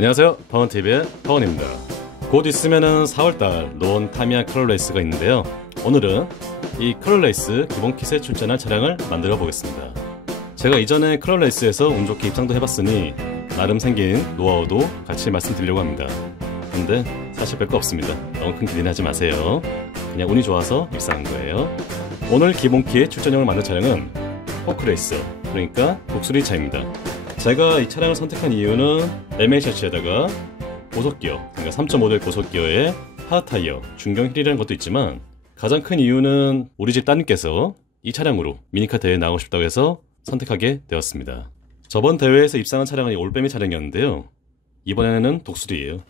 안녕하세요, 파원TV의 파원입니다. 곧 있으면은 4월달 노원 타미야 컬러레이스가 있는데요. 오늘은 이 컬러레이스 기본 킷에 출전할 차량을 만들어 보겠습니다. 제가 이전에 컬러레이스에서 운 좋게 입상도 해봤으니 나름 생긴 노하우도 같이 말씀드리려고 합니다. 근데 사실 별거 없습니다. 너무 큰 기대는 하지 마세요. 그냥 운이 좋아서 입상한 거예요. 오늘 기본 킷 출전용을 만든 차량은 포크레이스, 그러니까 독수리 차입니다. 제가 이 차량을 선택한 이유는 MA 셔츠에다가 고속기어, 그러니까 3.5대 고속기어에 하드타이어, 중경 휠이라는 것도 있지만 가장 큰 이유는 우리 집 따님께서 이 차량으로 미니카 대회에 나가고 싶다고 해서 선택하게 되었습니다. 저번 대회에서 입상한 차량은 이 올빼미 차량이었는데요. 이번에는 독수리예요.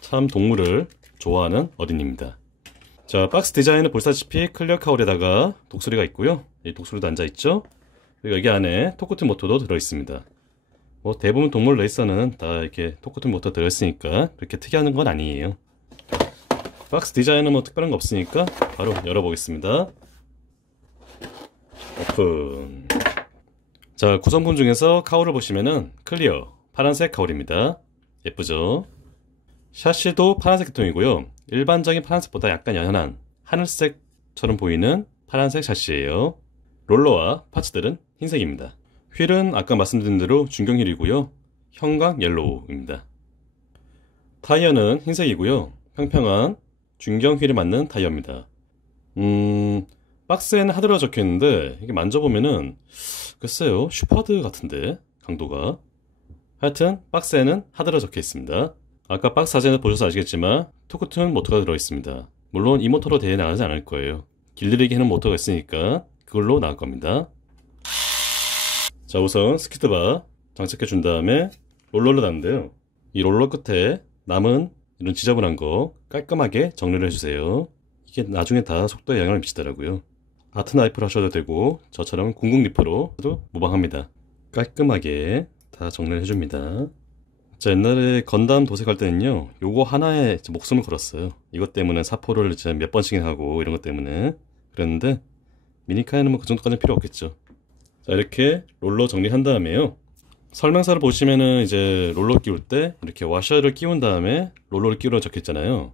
참 동물을 좋아하는 어린이입니다. 자, 박스 디자인은 보시다시피 클리어 카울에다가 독수리가 있고요. 이 독수리도 앉아있죠. 그리고 여기 안에 토크트 모터도 들어있습니다. 뭐 대부분 동물 레이서는 다 이렇게 토크트 모터 들어있으니까 그렇게 특이한 건 아니에요. 박스 디자인은 뭐 특별한 거 없으니까 바로 열어보겠습니다. 오픈. 자, 구성품 중에서 카울을 보시면은 클리어 파란색 카울입니다. 예쁘죠? 샤시도 파란색 계통이고요. 일반적인 파란색보다 약간 연한 하늘색처럼 보이는 파란색 샤시예요. 롤러와 파츠들은 흰색입니다. 휠은 아까 말씀드린 대로 중경 휠이고요. 형광 옐로우입니다. 타이어는 흰색이고요. 평평한 중경 휠에 맞는 타이어입니다. 박스에는 하드라 적혀있는데 이게 만져보면은 글쎄요, 슈퍼하드 같은데 강도가. 하여튼 박스에는 하드라 적혀있습니다. 아까 박스 사진을 보셔서 아시겠지만 토크툰 모터가 들어있습니다. 물론 이 모터로 대회 나가지 않을 거예요. 길들이기 하는 모터가 있으니까 그걸로 나갈 겁니다. 자, 우선 스키드바 장착해 준 다음에 롤러를 놨는데요. 이 롤러 끝에 남은 이런 지저분한 거 깔끔하게 정리를 해주세요. 이게 나중에 다 속도에 영향을 미치더라고요. 아트 나이프로 하셔도 되고 저처럼 궁극 리퍼로도 무방합니다. 깔끔하게 다 정리를 해줍니다. 자, 옛날에 건담 도색할 때는요, 요거 하나에 목숨을 걸었어요. 이것 때문에 사포를 이제 몇 번씩이나 하고 이런 것 때문에. 그랬는데 미니카에는 뭐 그 정도까지는 필요 없겠죠. 자, 이렇게 롤러 정리한 다음에요. 설명서를 보시면은 이제 롤러 끼울 때 이렇게 와셔를 끼운 다음에 롤러를 끼우라고 적혀있잖아요.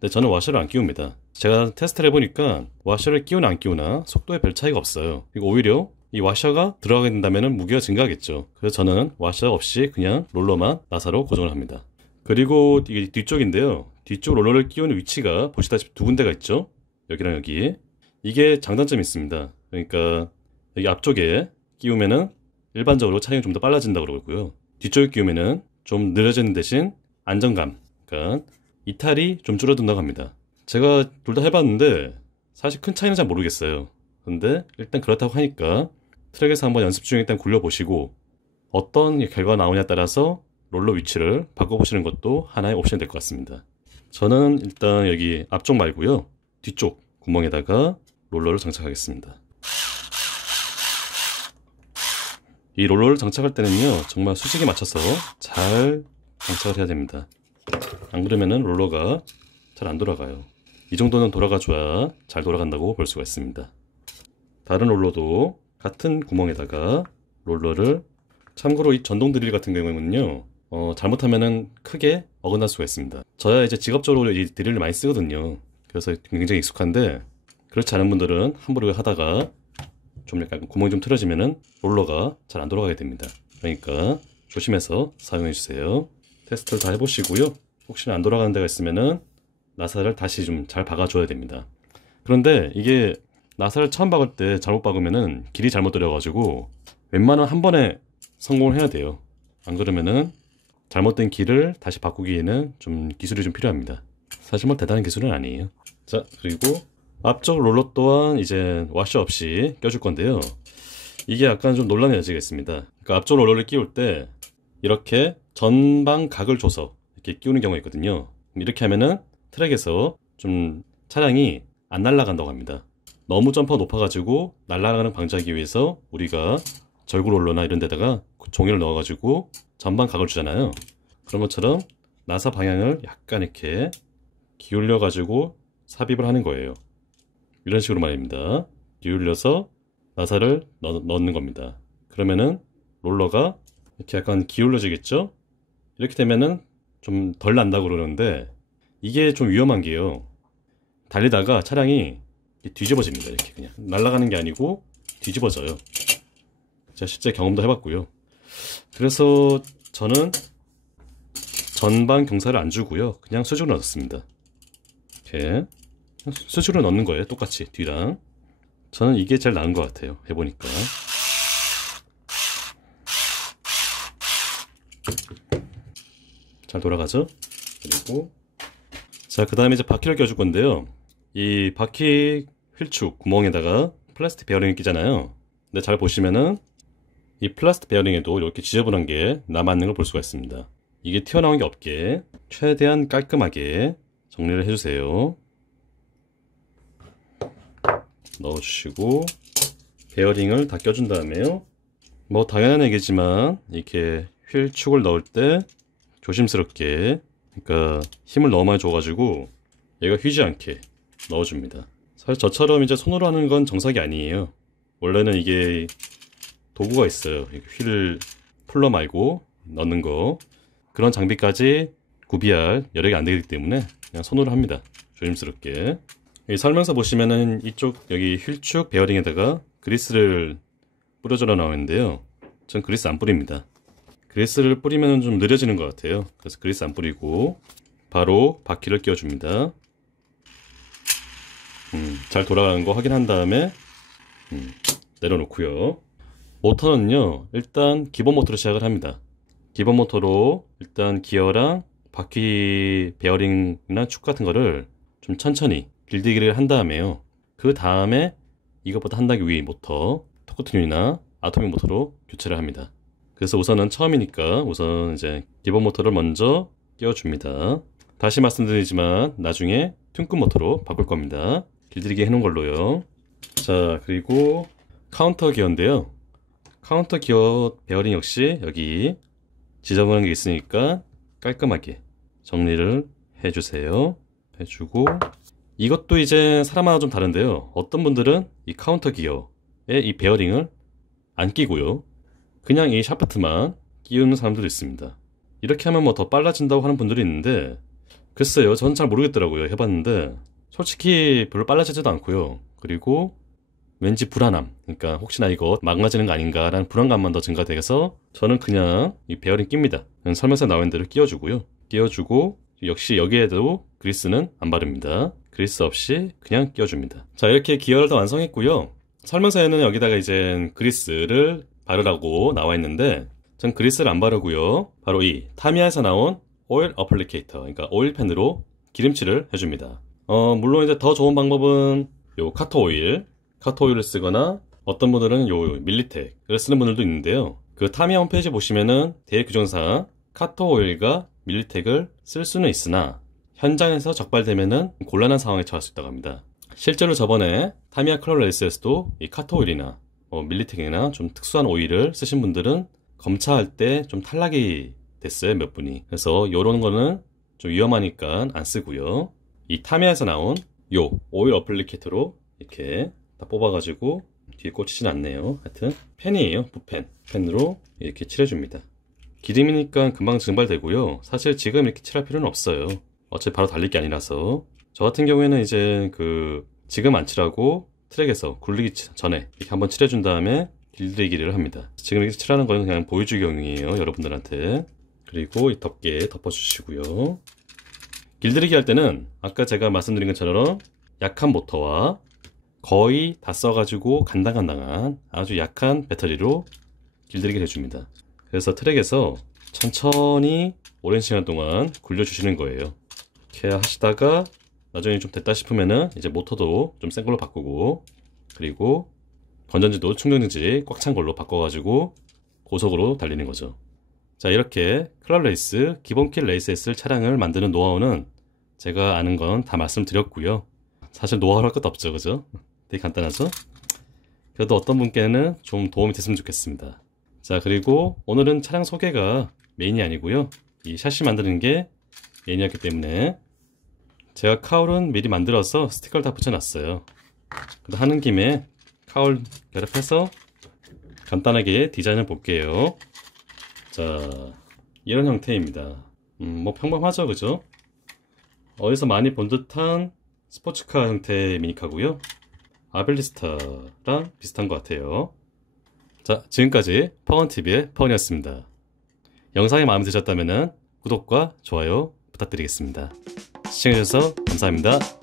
근데 저는 와셔를 안 끼웁니다. 제가 테스트를 해보니까 와셔를 끼우나 안 끼우나 속도에 별 차이가 없어요. 그리고 오히려 이 와셔가 들어가게 된다면 무게가 증가하겠죠. 그래서 저는 와셔 없이 그냥 롤러만 나사로 고정을 합니다. 그리고 이게 뒤쪽인데요. 뒤쪽 롤러를 끼우는 위치가 보시다시피 두 군데가 있죠. 여기랑 여기. 이게 장단점이 있습니다. 그러니까 여기 앞쪽에 끼우면은 일반적으로 차량이 좀 더 빨라진다고 그러고요. 뒤쪽에 끼우면은 좀 느려지는 대신 안정감, 그러니까 이탈이 좀 줄어든다고 합니다. 제가 둘 다 해봤는데 사실 큰 차이는 잘 모르겠어요. 근데 일단 그렇다고 하니까 트랙에서 한번 연습 중에 일단 굴려보시고 어떤 결과가 나오냐에 따라서 롤러 위치를 바꿔보시는 것도 하나의 옵션이 될 것 같습니다. 저는 일단 여기 앞쪽 말고요, 뒤쪽 구멍에다가 롤러를 장착하겠습니다. 이 롤러를 장착할 때는요, 정말 수직에 맞춰서 잘 장착을 해야 됩니다. 안 그러면은 롤러가 잘 안 돌아가요. 이 정도는 돌아가줘야 잘 돌아간다고 볼 수가 있습니다. 다른 롤러도 같은 구멍에다가 롤러를, 참고로 이 전동 드릴 같은 경우에는요, 잘못하면은 크게 어긋날 수가 있습니다. 저야 이제 직업적으로 이 드릴을 많이 쓰거든요. 그래서 굉장히 익숙한데 그렇지 않은 분들은 함부로 하다가 좀 약간 구멍이 좀 틀어지면은 롤러가 잘 안 돌아가게 됩니다. 그러니까 조심해서 사용해 주세요. 테스트를 다 해보시고요. 혹시나 안 돌아가는 데가 있으면은 나사를 다시 좀 잘 박아줘야 됩니다. 그런데 이게 나사를 처음 박을 때 잘못 박으면은 길이 잘못 들어가지고 웬만하면 한 번에 성공을 해야 돼요. 안 그러면은 잘못된 길을 다시 바꾸기에는 좀 기술이 좀 필요합니다. 사실 뭐 대단한 기술은 아니에요. 자, 그리고 앞쪽 롤러 또한 이제 와셔 없이 껴줄 건데요. 이게 약간 좀 논란의 여지가 있습니다. 그러니까 앞쪽 롤러를 끼울 때 이렇게 전방 각을 줘서 이렇게 끼우는 경우가 있거든요. 이렇게 하면은 트랙에서 좀 차량이 안 날아간다고 합니다. 너무 점퍼가 높아가지고 날아가는 방지하기 위해서 우리가 절구 롤러나 이런 데다가 종이를 넣어가지고 전방 각을 주잖아요. 그런 것처럼 나사 방향을 약간 이렇게 기울여가지고 삽입을 하는 거예요. 이런 식으로 말입니다. 기울여서 나사를 넣는 겁니다. 그러면은 롤러가 이렇게 약간 기울어지겠죠? 이렇게 되면은 좀 덜 난다고 그러는데 이게 좀 위험한 게요. 달리다가 차량이 뒤집어집니다. 이렇게 그냥 날아가는 게 아니고 뒤집어져요. 제가 실제 경험도 해봤고요. 그래서 저는 전방 경사를 안 주고요. 그냥 수직으로 넣었습니다. 이렇게 수직으로 넣는 거예요. 똑같이 뒤랑. 저는 이게 제일 나은 것 같아요. 해보니까. 잘 돌아가죠? 그리고 자, 그 다음에 이제 바퀴를 껴줄 건데요. 이 바퀴 휠축 구멍에다가 플라스틱 베어링을 끼잖아요. 근데 잘 보시면은 이 플라스틱 베어링에도 이렇게 지저분한 게 남아있는 걸 볼 수가 있습니다. 이게 튀어나온 게 없게 최대한 깔끔하게 정리를 해주세요. 넣어주시고 베어링을 다 껴준 다음에요. 뭐 당연한 얘기지만 이렇게 휠축을 넣을 때 조심스럽게, 그러니까 힘을 너무 많이 줘가지고 얘가 휘지 않게 넣어줍니다. 사실 저처럼 이제 손으로 하는 건 정석이 아니에요. 원래는 이게 도구가 있어요. 휠을 풀러 말고 넣는 거. 그런 장비까지 구비할 여력이 안 되기 때문에 그냥 손으로 합니다. 조심스럽게. 이 설명서 보시면은 이쪽 여기 휠축 베어링에다가 그리스를 뿌려줘라 나오는데요. 전 그리스 안 뿌립니다. 그리스를 뿌리면 좀 느려지는 것 같아요. 그래서 그리스 안 뿌리고 바로 바퀴를 끼워줍니다. 잘 돌아가는 거 확인한 다음에 내려놓고요. 모터는요, 일단 기본 모터로 시작을 합니다. 기본 모터로 일단 기어랑 바퀴 베어링이나 축 같은 거를 좀 천천히 길들이기를 한 다음에요. 그 다음에 이것보다 한 단계 위 모터, 토크튠이나 아토믹 모터로 교체를 합니다. 그래서 우선은 처음이니까 우선 이제 기본 모터를 먼저 끼워줍니다. 다시 말씀드리지만 나중에 튠급 모터로 바꿀 겁니다. 길들이기 해놓은 걸로요. 자, 그리고 카운터 기어인데요. 카운터 기어 베어링 역시 여기 지저분한 게 있으니까 깔끔하게 정리를 해주세요. 해주고 이것도 이제 사람마다 좀 다른데요. 어떤 분들은 이 카운터 기어에 이 베어링을 안 끼고요. 그냥 이 샤프트만 끼우는 사람들도 있습니다. 이렇게 하면 뭐 더 빨라진다고 하는 분들이 있는데 글쎄요, 저는 잘 모르겠더라고요. 해봤는데 솔직히 별로 빨라지지도 않고요. 그리고 왠지 불안함, 그러니까 혹시나 이거 망가지는 거 아닌가 라는 불안감만 더 증가돼서 저는 그냥 이 베어링 낍니다. 설명서에 나와 있는 대로 끼워주고요. 끼워주고 역시 여기에도 그리스는 안 바릅니다. 그리스 없이 그냥 끼워줍니다. 자, 이렇게 기어를 다 완성했고요. 설명서에는 여기다가 이제 그리스를 바르라고 나와 있는데 전 그리스를 안 바르고요. 바로 이 타미야에서 나온 오일 어플리케이터, 그러니까 오일펜으로 기름칠을 해줍니다. 물론 이제 더 좋은 방법은 요 카토 오일을 쓰거나 어떤 분들은 요 밀리텍을 쓰는 분들도 있는데요. 그 타미야 홈페이지 보시면은 대회 규정상 카토 오일과 밀리텍을 쓸 수는 있으나 현장에서 적발되면은 곤란한 상황에 처할 수 있다고 합니다. 실제로 저번에 타미야 클럽 레이스에서도 이 카토 오일이나 밀리텍이나 좀 특수한 오일을 쓰신 분들은 검차할 때 좀 탈락이 됐어요, 몇 분이. 그래서 요런 거는 좀 위험하니까 안 쓰고요. 이 타미야에서 나온 요 오일 어플리케이터로 이렇게 다 뽑아가지고 뒤에 꽂히진 않네요. 하여튼 펜이에요. 펜으로 이렇게 칠해줍니다. 기름이니까 금방 증발되고요. 사실 지금 이렇게 칠할 필요는 없어요. 어차피 바로 달릴 게 아니라서. 저 같은 경우에는 이제 지금 안 칠하고 트랙에서 굴리기 전에 이렇게 한번 칠해준 다음에 길들이기를 합니다. 지금 이렇게 칠하는 거는 그냥 보여주기용이에요, 여러분들한테. 그리고 이 덮개 덮어주시고요. 길들이기 할 때는 아까 제가 말씀드린 것처럼 약한 모터와 거의 다 써가지고 간당간당한 아주 약한 배터리로 길들이기를 해줍니다. 그래서 트랙에서 천천히 오랜 시간 동안 굴려주시는 거예요. 이렇게 하시다가 나중에 좀 됐다 싶으면은 이제 모터도 좀 센 걸로 바꾸고, 그리고 건전지도 충전지 꽉 찬 걸로 바꿔가지고 고속으로 달리는 거죠. 자, 이렇게 클럽 레이스, 기본킷 레이스에 쓸 차량을 만드는 노하우는 제가 아는 건 다 말씀드렸고요. 사실 노하우를 할 것도 없죠, 그죠? 되게 간단하죠? 그래도 어떤 분께는 좀 도움이 됐으면 좋겠습니다. 자, 그리고 오늘은 차량 소개가 메인이 아니고요. 이 샤시 만드는 게 메인이었기 때문에 제가 카울은 미리 만들어서 스티커를 다 붙여놨어요. 하는 김에 카울 결합해서 간단하게 디자인을 볼게요. 자, 이런 형태입니다. 뭐 평범하죠, 그죠? 어디서 많이 본 듯한 스포츠카 형태의 미니카고요. 아벨리스타랑 비슷한 것 같아요. 자, 지금까지 퍼건TV의 퍼건이었습니다. 영상이 마음에 드셨다면 구독과 좋아요 부탁드리겠습니다. 시청해주셔서 감사합니다.